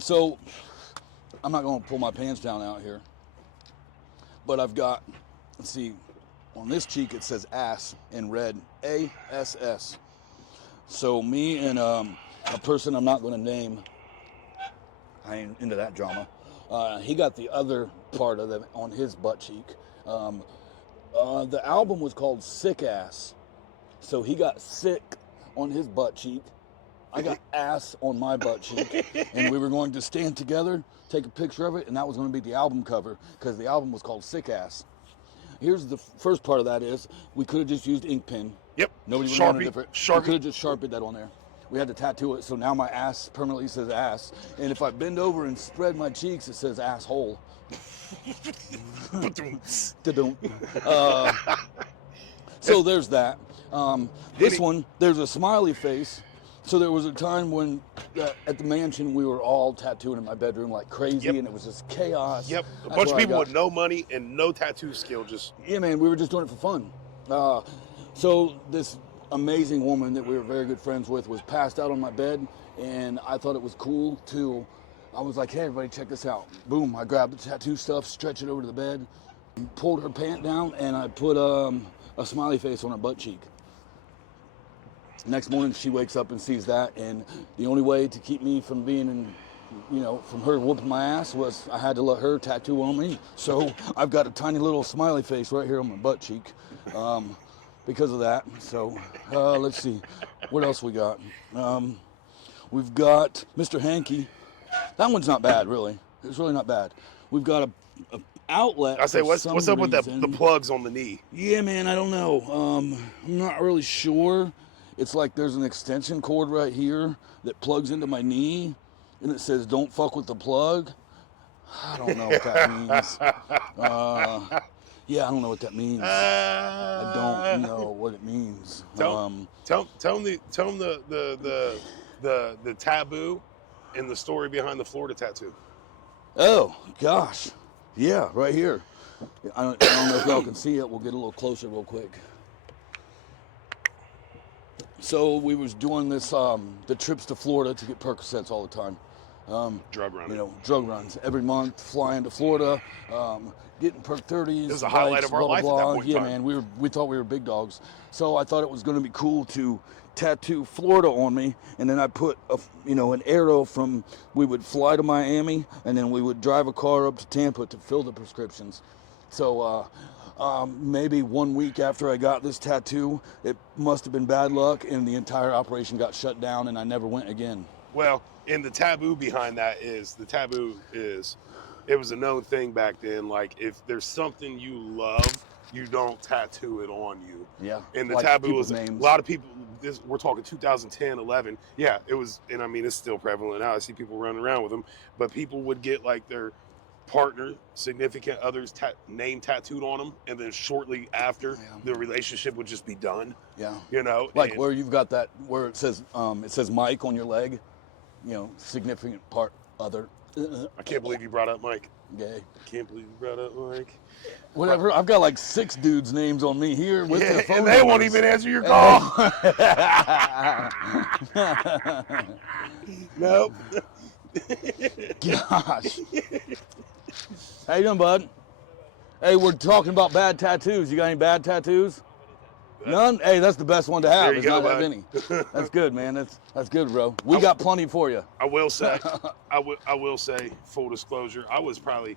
So I'm not going to pull my pants down out here, but I've got, let's see, on this cheek it says ass in red, ASS. So me and a person I'm not going to name, I ain't into that drama, he got the other part of them on his butt cheek. The album was called Sick Ass. So he got sick on his butt cheek. I got ass on my butt cheek. And we were going to stand together, take a picture of it, and that was going to be the album cover because the album was called Sick Ass. Here's the first part of that is we could have just used ink pen. Yep. Nobody would have known it different. We could have just Sharpied that on there. We had to tattoo it, so now my ass permanently says ass. And if I bend over and spread my cheeks, it says asshole. So there's that. This one, there's a smiley face. So there was a time when at the mansion we were all tattooing in my bedroom like crazy, and it was just chaos. Yep, a bunch of people with no money and no tattoo skill. Just yeah, man, we were just doing it for fun. So this amazing woman that we were very good friends with was passed out on my bed, and I thought it was cool to. I was like, hey, everybody, check this out. Boom! I grabbed the tattoo stuff, stretched it over to the bed, pulled her pant down, and I put a smiley face on her butt cheek. Next morning, she wakes up and sees that, and the only way to keep me from being in, from her whooping my ass was I had to let her tattoo on me. So I've got a tiny little smiley face right here on my butt cheek because of that. So let's see, what else we got? We've got Mr. Hanky. That one's not bad, really. It's really not bad. We've got a outlet. I say, what's up with the plugs on the knee? Yeah, man, I don't know. I'm not really sure. It's like there's an extension cord right here that plugs into my knee, and it says, don't fuck with the plug. I don't know what that means. Yeah, I don't know what that means. I don't know what it means. Tell them the taboo and the story behind the Florida tattoo. Oh, gosh. Yeah, right here. I don't know if y'all can see it. We'll get a little closer real quick. So we was doing this, the trips to Florida to get Percocets all the time. Drug running. Drug runs every month, flying to Florida, getting Perc 30s. It was a highlight of our life at that point in Yeah, time. man, we thought we were big dogs. So I thought it was going to be cool to tattoo Florida on me, and then I put an arrow from. We would fly to Miami, and then we would drive a car up to Tampa to fill the prescriptions. So maybe 1 week after I got this tattoo, it must have been bad luck, and the entire operation got shut down, and I never went again. Well, and the taboo behind that is, it was a known thing back then. Like, if there's something you love, you don't tattoo it on you. Yeah. And the like taboo was names. A lot of people. We're talking 2010, 11. Yeah, it was, and I mean it's still prevalent now. I see people running around with them, but people would get like their partner, significant others name tattooed on them, and then shortly after the relationship would just be done. Yeah. Like where you've got that where it says Mike on your leg, significant part other. I can't believe you brought up Mike. Gay. I can't believe you brought up Mike. Whatever. I've got like 6 dudes' names on me here with their phone and they won't numbers. even answer your call. Nope. Gosh. How you doing, bud? Hey, we're talking about bad tattoos. You got any bad tattoos? None? Hey, that's the best one to have. There you go, not have any. That's good, man. That's good, bro. We got plenty for you. I will say, full disclosure, I was probably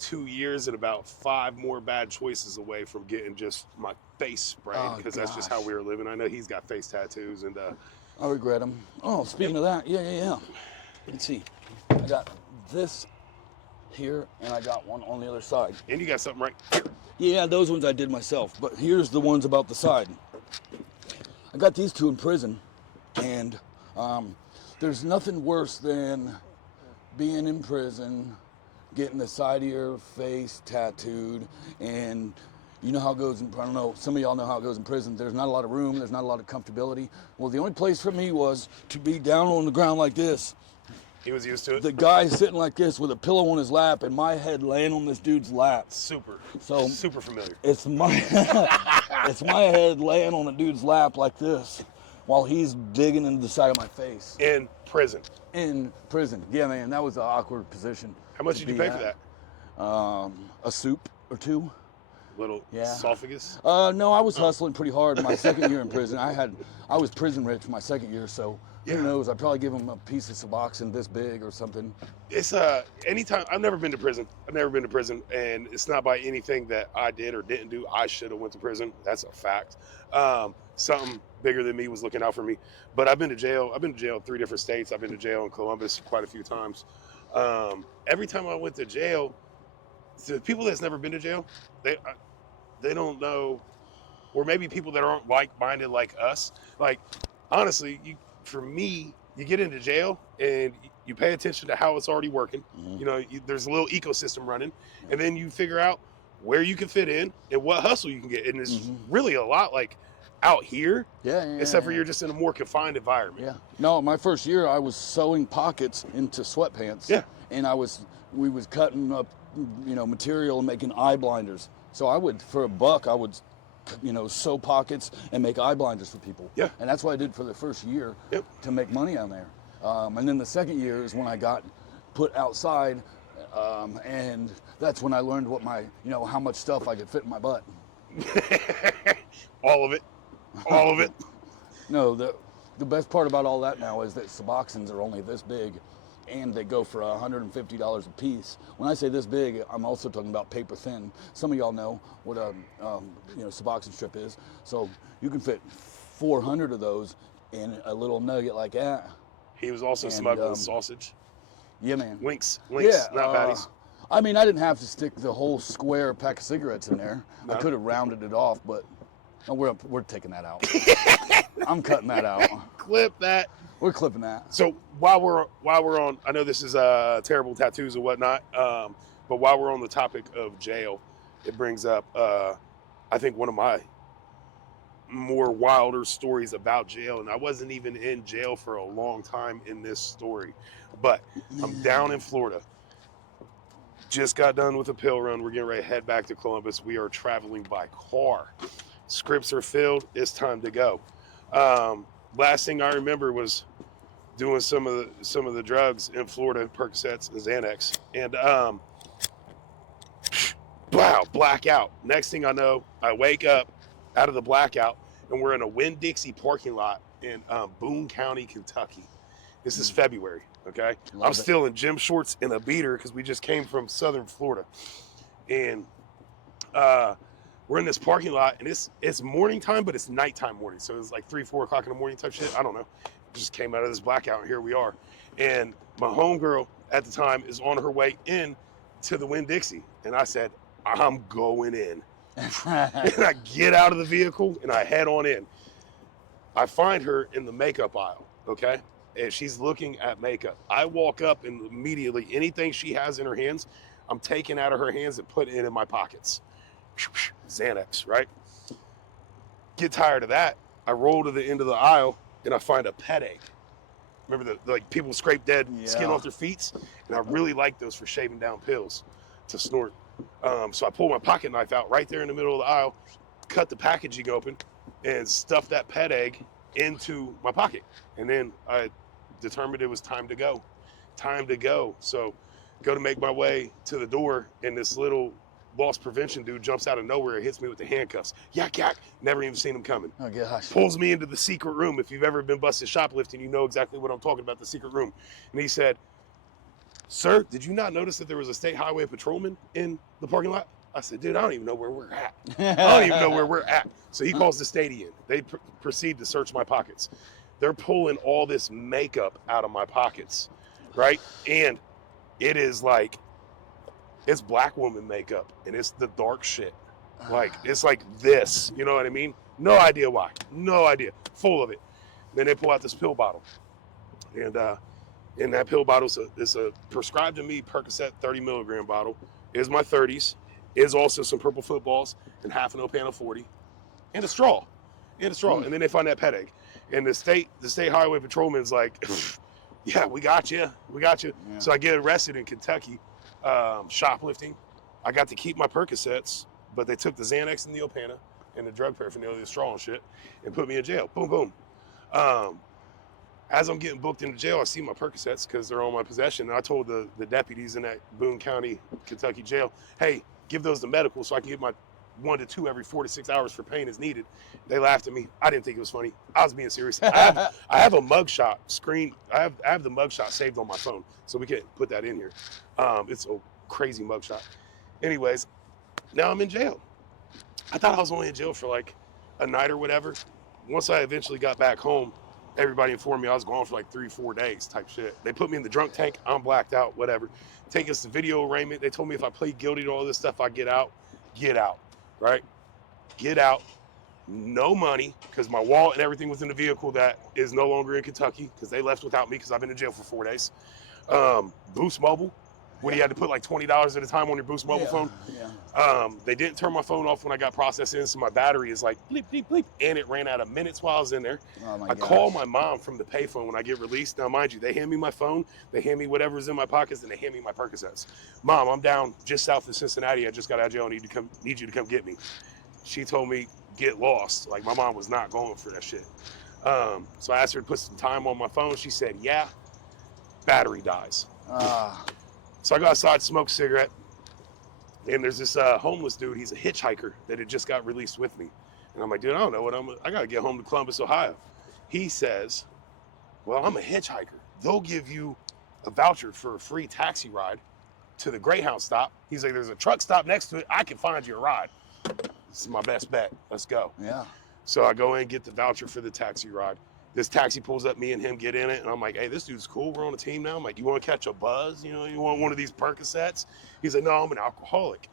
2 years and about 5 more bad choices away from getting just my face sprayed, because that's just how we were living. I know he's got face tattoos, and I regret them. Oh, speaking of that, yeah. Let's see. I got this here, and I got one on the other side. And you got something right here. Yeah, those ones I did myself, but here's the ones about the side. I got these 2 in prison, and there's nothing worse than being in prison, getting the side of your face tattooed, and you know how it goes I don't know, some of y'all know how it goes in prison. There's not a lot of room, there's not a lot of comfortability. Well, the only place for me was to be down on the ground like this. He was used to it. The guy sitting like this with a pillow on his lap and my head laying on this dude's lap. Super familiar. It's my head laying on a dude's lap like this while he's digging into the side of my face. And prison. In prison. Yeah, man, that was an awkward position. How much to did you be pay for at. that? A soup or two. Little Yeah. esophagus? No, I was hustling pretty hard my second year in prison. I was prison rich my second year, so Yeah. who knows? I'd probably give him a piece of Suboxone this big or something. It's anytime. I've never been to prison. And it's not by anything that I did or didn't do. I should have went to prison. That's a fact. Something bigger than me was looking out for me. But I've been to jail. I've been to jail in 3 different states. I've been to jail in Columbus quite a few times. Every time I went to jail, the people that's never been to jail, they don't know, or maybe people that aren't like-minded like us. Like, honestly, for me, you get into jail and you pay attention to how it's already working. Mhm. You know, there's a little ecosystem running, and then you figure out where you can fit in and what hustle you can get. And it's really a lot like out here, except for you're just in a more confined environment. Yeah. No, my first year I was sewing pockets into sweatpants. Yeah. And we was cutting up, material and making eye blinders. So for $1, I would, sew pockets and make eye blinders for people. Yeah. And that's what I did for the first year to make money on there. And then the second year is when I got put outside, and that's when I learned what how much stuff I could fit in my butt. All of it. All of it. No, the best part about all that now is that Suboxones are only this big, and they go for $150 a piece. When I say this big, I'm also talking about paper thin. Some of y'all know what a Suboxone strip is. So you can fit 400 of those in a little nugget like that. He was also smuggling sausage. Yeah, man. Winks, Yeah, not patties. I mean, I didn't have to stick the whole square pack of cigarettes in there. No. I could have rounded it off, but no, we're taking that out. I'm cutting that out. Clip that. We're clipping that. So while we're on, I know this is terrible tattoos and whatnot, but while we're on the topic of jail, it brings up I think one of my more wilder stories about jail, and I wasn't even in jail for a long time in this story, but I'm down in Florida. Just got done with a pill run. We're getting ready to head back to Columbus. We are traveling by car. Scripts are filled. It's time to go. Last thing I remember was doing some of the drugs in Florida, Percocets and Xanax, and wow, blackout. Next thing I know, I wake up out of the blackout, and we're in a Winn-Dixie parking lot in Boone County, Kentucky. This is February, okay? I'm still in gym shorts and a beater because we just came from Southern Florida, and we're in this parking lot, and it's morning time, but it's nighttime morning, so it's like 3-4 o'clock in the morning type shit. I don't know. Just came out of this blackout, and here we are. And my homegirl at the time is on her way in to the Winn-Dixie, and I said, I'm going in. And I get out of the vehicle and I head on in. I find her in the makeup aisle, okay? And she's looking at makeup. I walk up and immediately anything she has in her hands, I'm taking out of her hands and putting it in my pockets. Xanax, right? Get tired of that. I roll to the end of the aisle and I find a pet egg. Remember like people scrape dead skin off their feet? And I really like those for shaving down pills to snort. So I pull my pocket knife out right there in the middle of the aisle, cut the packaging open, and stuff that pet egg into my pocket. And then I determined it was time to go. Time to go. So go to make my way to the door, and this little loss prevention dude jumps out of nowhere and hits me with the handcuffs. Yak, yak. Never even seen him coming. Oh, gosh. Pulls me into the secret room. If you've ever been busted shoplifting, you know exactly what I'm talking about, the secret room. And he said, "Sir, did you not notice that there was a state highway patrolman in the parking lot?" I said, "Dude, I don't even know where we're at. I don't even know where we're at." So he calls the state in. They proceed to search my pockets. They're pulling all this makeup out of my pockets, right? And it is like, it's black woman makeup, and it's the dark shit. Like, it's like this, you know what I mean? No idea why. No idea. Full of it. Then they pull out this pill bottle. And in that pill bottle is a prescribed to me Percocet 30 milligram bottle. Is my 30s. Is also some purple footballs and half an Opana 40. And a straw. And then they find that pet egg. And the state highway patrolman's like, "Yeah, we got you. Yeah. So I get arrested in Kentucky, shoplifting. I got to keep my Percocets, but they took the Xanax and the Opana and the drug paraphernalia, the straw and shit, and put me in jail. Boom, boom. As I'm getting booked into jail, I see my Percocets because they're on my possession. And I told the deputies in that Boone County, Kentucky jail, hey, give those to medical so I can get my 1 to 2 every 4 to 6 hours for pain as needed. They laughed at me. I didn't think it was funny. I was being serious. I have a mugshot screen. I have the mugshot saved on my phone, so we can put that in here. It's a crazy mugshot. Anyways, now I'm in jail. I thought I was only in jail for like a night or whatever. Once I eventually got back home, everybody informed me I was gone for like 3-4 days type shit. They put me in the drunk tank. I'm blacked out, whatever. Take us to video arraignment. They told me if I plead guilty to all this stuff, I get out. Get out, right? Get out. No money, because my wallet and everything was in the vehicle that is no longer in Kentucky because they left without me because I've been in jail for 4 days. Boost Mobile, when you had to put like $20 at a time on your Boost Mobile phone. They didn't turn my phone off when I got processed in, so my battery is like bleep, bleep, bleep, and it ran out of minutes while I was in there. I call my mom from the payphone when I get released. Now, mind you, they hand me my phone, they hand me whatever's in my pockets, and they hand me my Percocets. Mom, I'm down just south of Cincinnati. I just got out of jail. I need you to come get me. She told me, get lost. Like, my mom was not going for that shit. So I asked her to put some time on my phone. She said, yeah, battery dies. So I go outside, smoke a cigarette, and there's this homeless dude. He's a hitchhiker that had just got released with me. And I'm like, dude, I don't know what I got to get home to Columbus, Ohio. He says, well, I'm a hitchhiker. They'll give you a voucher for a free taxi ride to the Greyhound stop. He's like, there's a truck stop next to it. I can find you a ride. This is my best bet. Let's go. Yeah. So I go in, get the voucher for the taxi ride. This taxi pulls up, me and him get in it, and I'm like, hey, this dude's cool. We're on a team now. I'm like, you want to catch a buzz? You know, you want one of these Percocets? He's like, no, I'm an alcoholic.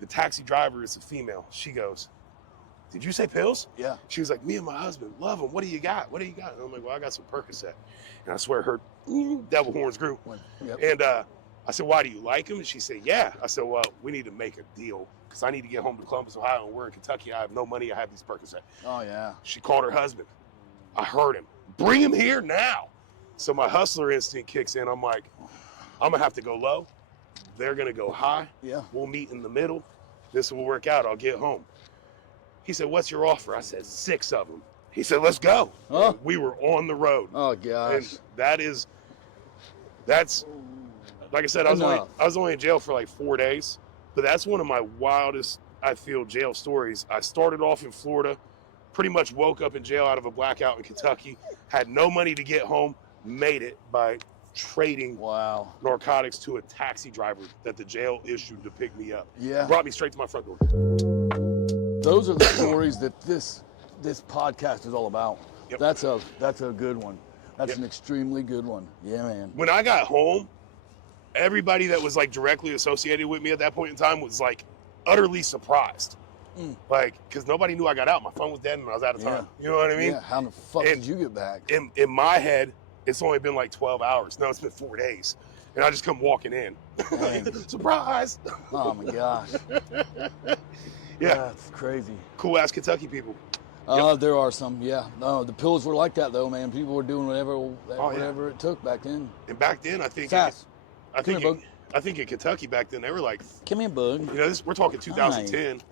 The taxi driver is a female. She goes, did you say pills? Yeah. She was like, me and my husband love them. What do you got? What do you got? And I'm like, well, I got some Percocet. And I swear her devil horns grew. Yep. And I said, why do you like them? And she said, yeah. I said, well, we need to make a deal because I need to get home to Columbus, Ohio, and we're in Kentucky. I have no money. I have these Percocet. Oh, yeah. She called her husband. I heard him. Bring him here now. So my hustler instinct kicks in. I'm like, I'm going to have to go low. They're going to go high. Yeah. We'll meet in the middle. This will work out. I'll get home. He said, what's your offer? I said, 6 of them. He said, let's go. Oh. We were on the road. Oh, gosh. And that's, like I said, I was only in jail for like 4 days, but that's one of my wildest, I feel, jail stories. I started off in Florida, pretty much woke up in jail out of a blackout in Kentucky, had no money to get home, made it by trading narcotics to a taxi driver that the jail issued to pick me up. Yeah. Brought me straight to my front door. Those are the stories that this podcast is all about. Yep. That's a good one. That's an extremely good one. Yeah, man. When I got home, everybody that was like directly associated with me at that point in time was like utterly surprised. Like, because nobody knew I got out. My phone was dead and I was out of time. You know what I mean? Yeah, how the fuck did you get back? In my head, it's only been like 12 hours. No, it's been 4 days. And I just come walking in. Surprise! Oh, my gosh. Yeah. That's crazy. Cool-ass Kentucky people. There are some, yeah. No, the pills were like that, though, man. People were doing whatever it took back then. And back then, I think in Kentucky back then, they were like... Come here, bug. You know, we're talking 2010. Hi.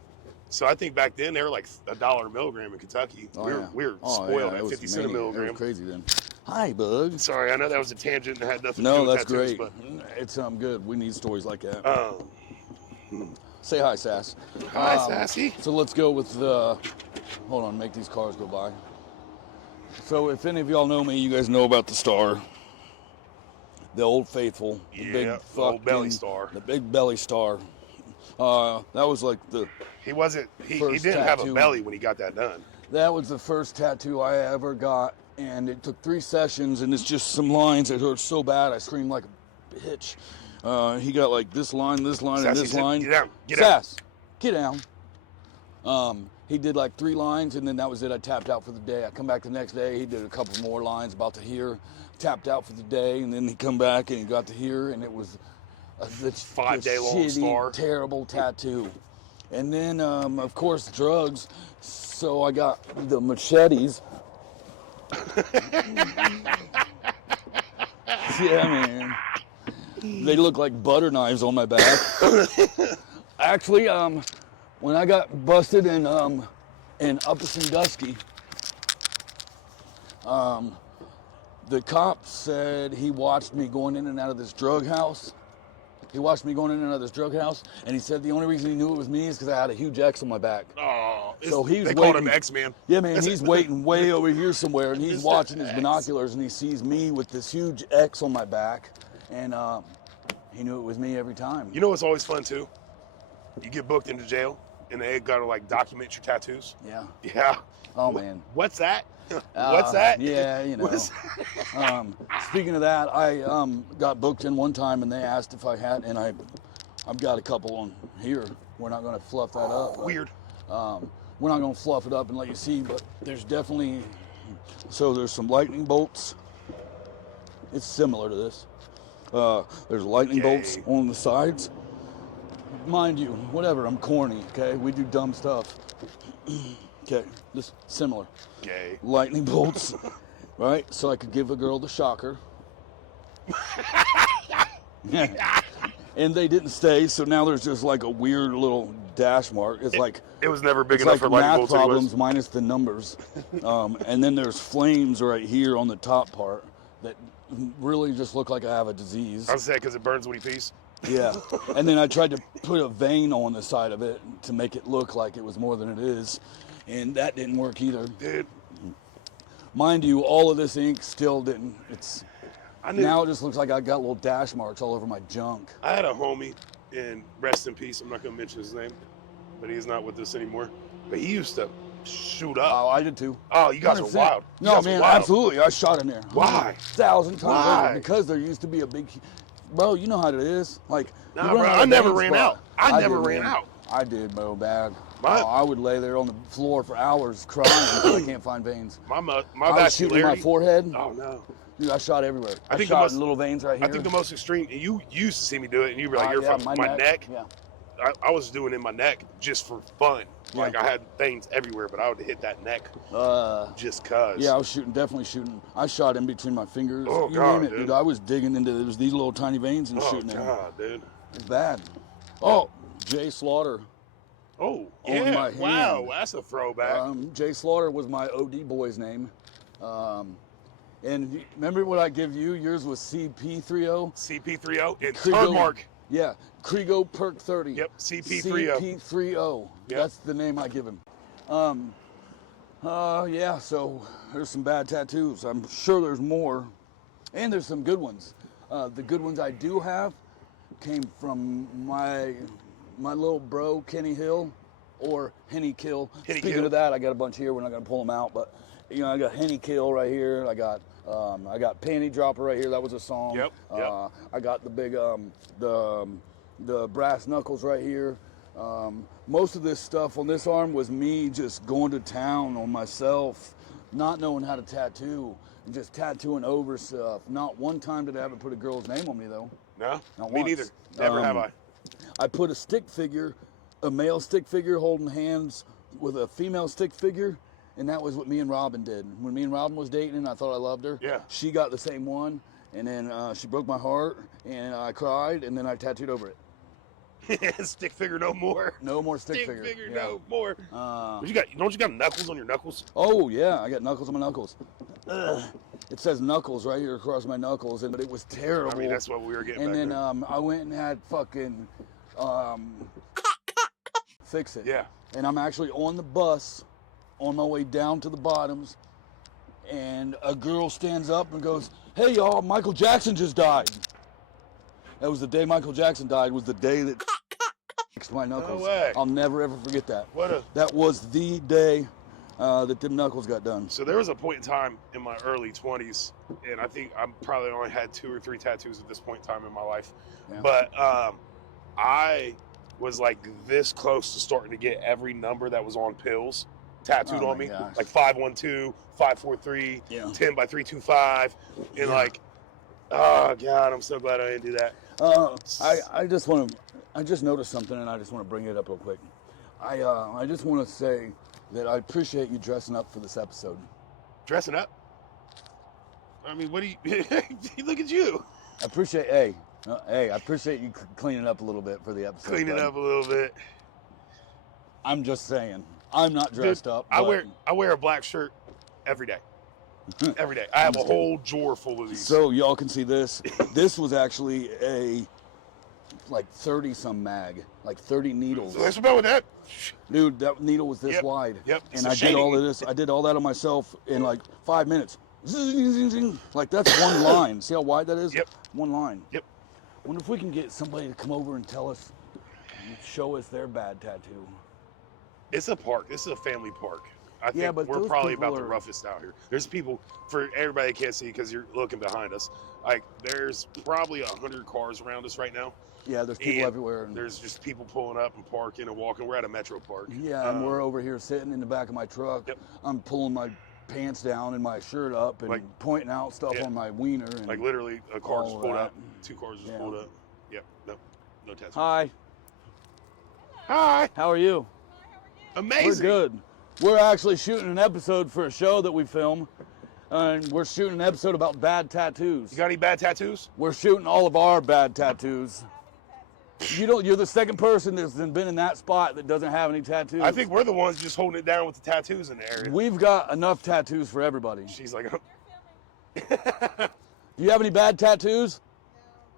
So I think back then, they were like $1 a milligram in Kentucky. We were spoiled at 50 cents a milligram. It was crazy then. Hi, bug. Sorry, I know that was a tangent and had nothing to do with tattoos. No, that's great. But... It's good. We need stories like that. Say hi, Sass. Hi, Sassy. So let's go with the... Hold on, make these cars go by. So if any of y'all know me, you guys know about the star. The old faithful. The old belly star. The big belly star. That was like the... He didn't have a belly when he got that done. That was the first tattoo I ever got. And it took 3 sessions, and it's just some lines that hurt so bad I screamed like a bitch. He got like this line, Sassy, and this line. Get down. Sass, get down. He did like 3 lines, and then that was it. I tapped out for the day. I come back the next day. He did a couple more lines about to here. Tapped out for the day, and then he come back and he got to here, and it was this 5-day-long star. Terrible tattoo. And then, of course, drugs. So I got the machetes. Yeah, man. They look like butter knives on my back. Actually, when I got busted in Upper Sandusky, The cop said he watched me going in and out of this drug house. He watched me going in and out of this drug house, and he said the only reason he knew it was me is because I had a huge X on my back. Oh, so he's they waiting. called him X-Man. Yeah, man, he's waiting way over here somewhere, and he's Mr. watching his X. binoculars, and he sees me with this huge X on my back, and he knew it was me every time. You know what's always fun too? You get booked into jail, and they gotta like document your tattoos. Yeah. Yeah. Oh man. What's that? What's that? Yeah, you know. Speaking of that, I got booked in one time, and they asked if I had, and I've got a couple on here. We're not going to fluff that up. But, Weird. we're not going to fluff it up and let you see, but there's definitely, so there's some lightning bolts. It's similar to this. There's lightning bolts on the sides. Mind you, whatever, I'm corny, okay? We do dumb stuff. Okay, just similar. Gay. Lightning bolts, right? So I could give a girl the shocker. And they didn't stay, so now there's just like a weird little dash mark. It's like it was never big it's enough like for lightning math bolts. problems minus the numbers. And then there's flames right here on the top part that really just look like I have a disease. I was saying because it burns when he pees. Yeah, and then I tried to put a vein on the side of it to make it look like it was more than it is, and that didn't work either. Dude. Mind you, all of this ink still didn't. I knew. Now it just looks like I got little dash marks all over my junk. I had a homie, and rest in peace, I'm not going to mention his name, but he's not with us anymore. But he used to shoot up. Oh, I did too. Oh, you guys 100%. are wild. You No, guys are man, wild. absolutely. I shot in there. Why? 1,000 times Why? over, because there used to be a big. Bro, you know how it is. Like, Nah, you run bro, out I of never vein ran spot. out. I never did, ran man. out. I did, bro, bad. My- Oh, I would lay there on the floor for hours crying because I can't find veins. My I was shooting in my vascularity. forehead. Oh, no. Dude, I shot everywhere. I I think shot the most- in little veins right here. I think the most extreme, and you used to see me do it, and you were like, you're yeah, from my neck. Yeah. I was doing it in my neck just for fun. Yeah. Like, I had veins everywhere, but I would hit that neck just cuz. Yeah, I was definitely shooting. I shot in between my fingers. Oh, you God, name it, dude. I was digging into these little tiny veins and Oh, shooting them. God, dude. It's bad. Oh, Jay Slaughter. Oh, On yeah. my Wow, hand. that's a throwback. Jay Slaughter was my OD boy's name. And remember what I give you? Yours was CP30? CP30 and Krigo- turn mark. Yeah, Krigo Perk 30. Yep, CP30. CP30. Yep. That's the name I give him. Yeah, so there's some bad tattoos. I'm sure there's more. And there's some good ones. The good ones I do have came from my little bro, Kenny Hill, or Henny Kill. Henny Speaking Kill. of that, I got a bunch here. We're not going to pull them out, but you know, I got Henny Kill right here. I got Panty Dropper right here. That was a song. Yep, yep. I got the big the brass knuckles right here. Most of this stuff on this arm was me just going to town on myself, not knowing how to tattoo, and just tattooing over stuff. Not one time did I ever put a girl's name on me though. No, Not me once. neither. Never have I. I put a stick figure, a male stick figure holding hands with a female stick figure, and that was what me and Robin did. When me and Robin was dating, I thought I loved her. Yeah. She got the same one, and then she broke my heart, and I cried, and then I tattooed over it. Stick figure no more. No more stick Stick figure. figure Yeah. no more. But don't you got knuckles on your knuckles? Oh yeah, I got knuckles on my knuckles. Ugh. It says knuckles right here across my knuckles, but it was terrible. I mean, that's what we were getting And back then there. I went and had fucking fix it. Yeah. And I'm actually on the bus on my way down to the bottoms, and a girl stands up and goes, "Hey y'all, Michael Jackson just died." That was the day Michael Jackson died, was the day that fixed my knuckles. No way. I'll never ever forget that. What That was the day that them knuckles got done. So there was a point in time in my early 20s, and I think I probably only had 2 or 3 tattoos at this point in time in my life. Yeah. But I was like this close to starting to get every number that was on pills tattooed Oh on my me. gosh. Like 512, 543, Yeah. 10 by 325. And Yeah. like, oh God, I'm so glad I didn't do that. I just noticed something, and I just want to bring it up real quick. I just want to say that I appreciate you dressing up for this episode. Dressing up? I mean, what do you, look at you. I appreciate, I appreciate you cleaning up a little bit for the episode. Cleaning bud. up a little bit. I'm just saying. I'm not dressed Dude, up. I but wear a black shirt every day. Every day. I have a whole drawer full of these. So y'all can see this. This was actually a like 30 some mag, like 30 needles. So let's about with that. Dude, that needle was this Yep. wide. Yep. And I did all of this. I did all that on myself in like 5 minutes. Zing, zing, zing. Like that's one line. See how wide that is? Yep. One line. Yep. Wonder if we can get somebody to come over and tell us, show us their bad tattoo. It's a park. This is a family park. I think but we're those probably people about the are- roughest out here. There's people, for everybody that can't see because you're looking behind us, like there's probably 100 cars around us right now. Yeah, there's people And everywhere. And there's just people pulling up and parking and walking. We're at a metro park. yeah, and we're over here sitting in the back of my truck. Yep. I'm pulling my pants down and my shirt up and Like- pointing out stuff Yeah. on my wiener. And Like literally, a car just all pulled that. up. 2 cars just Yeah. pulled up. Yep. No tattoos. Hi, Hi. how are you? Amazing. We're good. We're actually shooting an episode for a show that we film, and we're shooting an episode about bad tattoos. You got any bad tattoos? We're shooting all of our bad tattoos. You're the second person that's been in that spot that doesn't have any tattoos. I think we're the ones just holding it down with the tattoos in the area. We've got enough tattoos for everybody. She's like, Do you have any bad tattoos?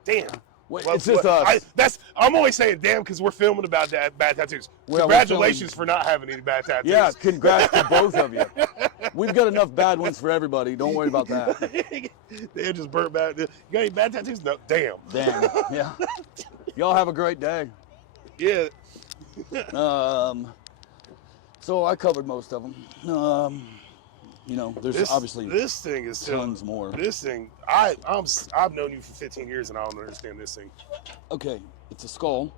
damn. Wait, Well, it's just us. I'm always saying damn because we're filming about that bad tattoos. Well, we're Congratulations for not having any bad tattoos. Yeah, congrats to both of you. We've got enough bad ones for everybody. Don't worry about that. They just burnt bad. You got any bad tattoos? No. Damn. Damn. Yeah. Y'all have a great day. Yeah. So I covered most of them. There's obviously this thing is still, tons more. This thing, I've known you for 15 years and I don't understand this thing. Okay, it's a skull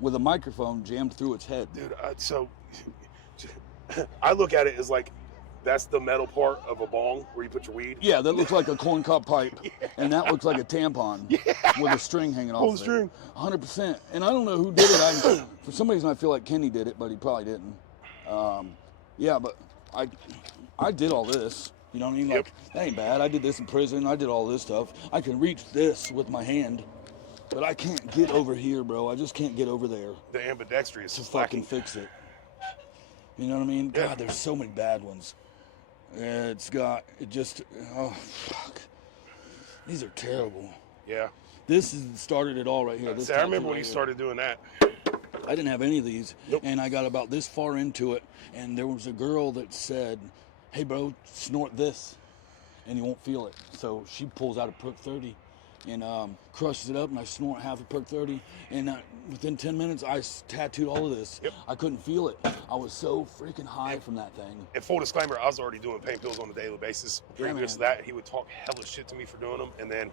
with a microphone jammed through its head. Dude, so I look at it as like that's the metal part of a bong where you put your weed. Yeah, that looks like a corncob pipe, and that looks like a tampon with a string hanging off. Pull the of string. It. 100%. And I don't know who did it. For some reason, I feel like Kenny did it, but he probably didn't. Yeah, but I did all this. You know what I mean? Like, that ain't bad. I did this in prison. I did all this stuff. I can reach this with my hand, but I can't get over here, bro. I just can't get over there The ambidextrous to is fucking lacking. fix it. You know what I mean? God, there's so many bad ones. Oh, fuck. These are terrible. Yeah. This started it all right here. This See, I remember tattoo when right you here. started doing that. I didn't have any of these, Nope. and I got about this far into it, and there was a girl that said, "Hey, bro, snort this, and you won't feel it." So she pulls out a Perk 30 and crushes it up, and I snort half a Perk 30, and within 10 minutes, I tattooed all of this. Yep. I couldn't feel it. I was so freaking high from that thing. And full disclaimer, I was already doing pain pills on a daily basis. Yeah, Previous to man. that, he would talk hella shit to me for doing them, and then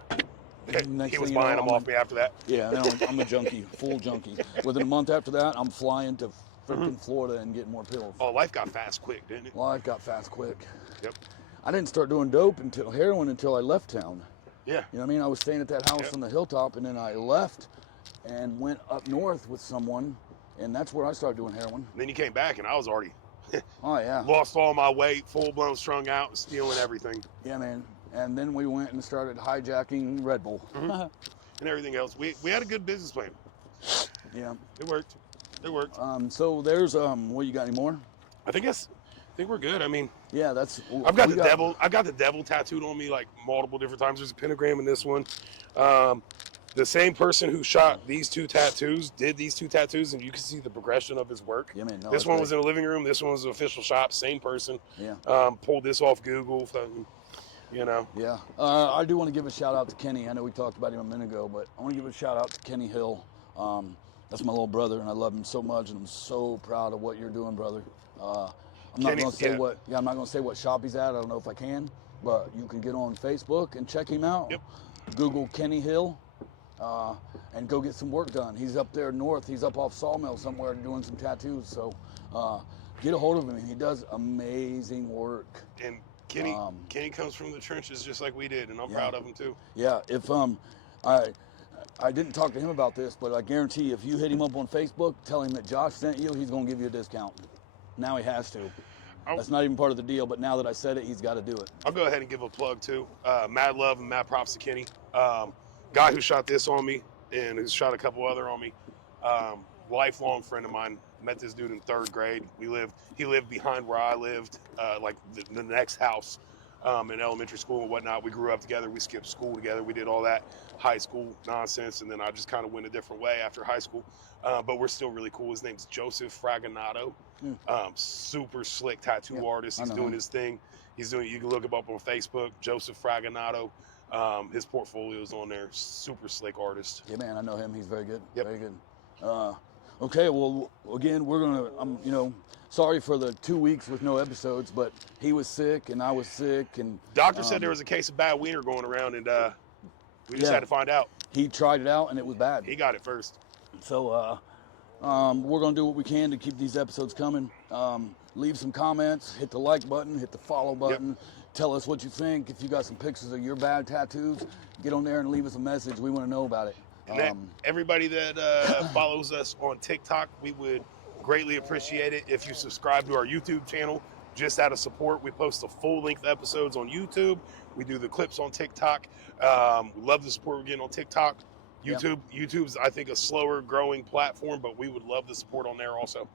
Next he was thing you know, buying them I'm off me after that. Yeah, now I'm a junkie, full junkie. Within a month after that, I'm flying to freaking Florida and getting more pills. Oh, life got fast quick, didn't it? Life got fast quick. Yep. I didn't start doing heroin until I left town. Yeah. You know what I mean? I was staying at that house Yep. on the hilltop, and then I left and went up north with someone, and that's where I started doing heroin. And then you came back, and I was already Oh, yeah. lost all my weight, full blown strung out, stealing everything, Yeah, man. And then we went and started hijacking Red Bull. and everything else. We had a good business plan. Yeah. It worked. It worked. So there's, what, you got any more? I think we're good. I mean, Yeah, that's... I've got we the devil. I got the devil tattooed on me like multiple different times. There's a pentagram in this one. The same person who shot these 2 tattoos did these 2 tattoos, and you can see the progression of his work. Yeah, man. No, This that's one great. was in a living room. This one was an official shop. Same person. Yeah. Pulled this off Google. Fucking, you know. Yeah. I do want to give a shout out to Kenny. I know we talked about him a minute ago, but I want to give a shout out to Kenny Hill. That's my little brother, and I love him so much, and I'm so proud of what you're doing, brother. I'm not Kenny- going to say yeah. I'm not going to say what shop he's at. I don't know if I can, but you can get on Facebook and check him out. Yep. Google Kenny Hill, and go get some work done. He's up there north. He's up off Sawmill somewhere doing some tattoos. So get a hold of him. He does amazing work. And Kenny comes from the trenches just like we did, and I'm Yeah. proud of him too. Yeah, if I didn't talk to him about this, but I guarantee you, if you hit him up on Facebook, tell him that Josh sent you, he's gonna give you a discount. Now he has to. That's not even part of the deal, but now that I said it, he's got to do it. I'll go ahead and give a plug too. Mad love and mad props to Kenny. Guy who shot this on me and who's shot a couple other on me. Lifelong friend of mine. Met this dude in 3rd grade. He lived behind where I lived, like the next house, in elementary school and whatnot. We grew up together. We skipped school together. We did all that high school nonsense, and then I just kind of went a different way after high school. But we're still really cool. His name's Joseph Fraganato. Super slick tattoo artist. He's doing his thing. You can look him up on Facebook, Joseph Fraganato. His portfolio's on there. Super slick artist. Yeah, man, I know him. He's very good. Yep. Very good. Okay, well, again, we're gonna. Sorry for the 2 weeks with no episodes, but he was sick and I was sick, and Doctor said there was a case of bad wiener going around, and we just had to find out. He tried it out and it was bad. He got it first. So we're gonna do what we can to keep these episodes coming. Leave some comments, hit the like button, hit the follow button. Tell us what you think. If you got some pictures of your bad tattoos, get on there and leave us a message. We want to know about it. And everybody that follows us on TikTok, we would greatly appreciate it if you subscribe to our YouTube channel. Just out of support, we post the full-length episodes on YouTube. We do the clips on TikTok. We love the support we're getting on TikTok. YouTube's, I think, a slower growing platform, but we would love the support on there also.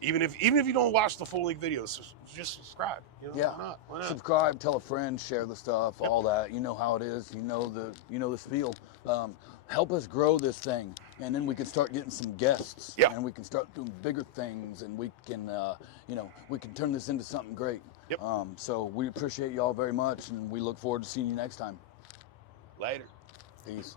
Even if you don't watch the full-length videos, just subscribe. You know, why not? Subscribe, tell a friend, share the stuff, all that. You know how it is. You know the spiel. Help us grow this thing, and then we can start getting some guests, and we can start doing bigger things, and we can we can turn this into something great. So we appreciate y'all very much, and we look forward to seeing you next time. Later. Peace.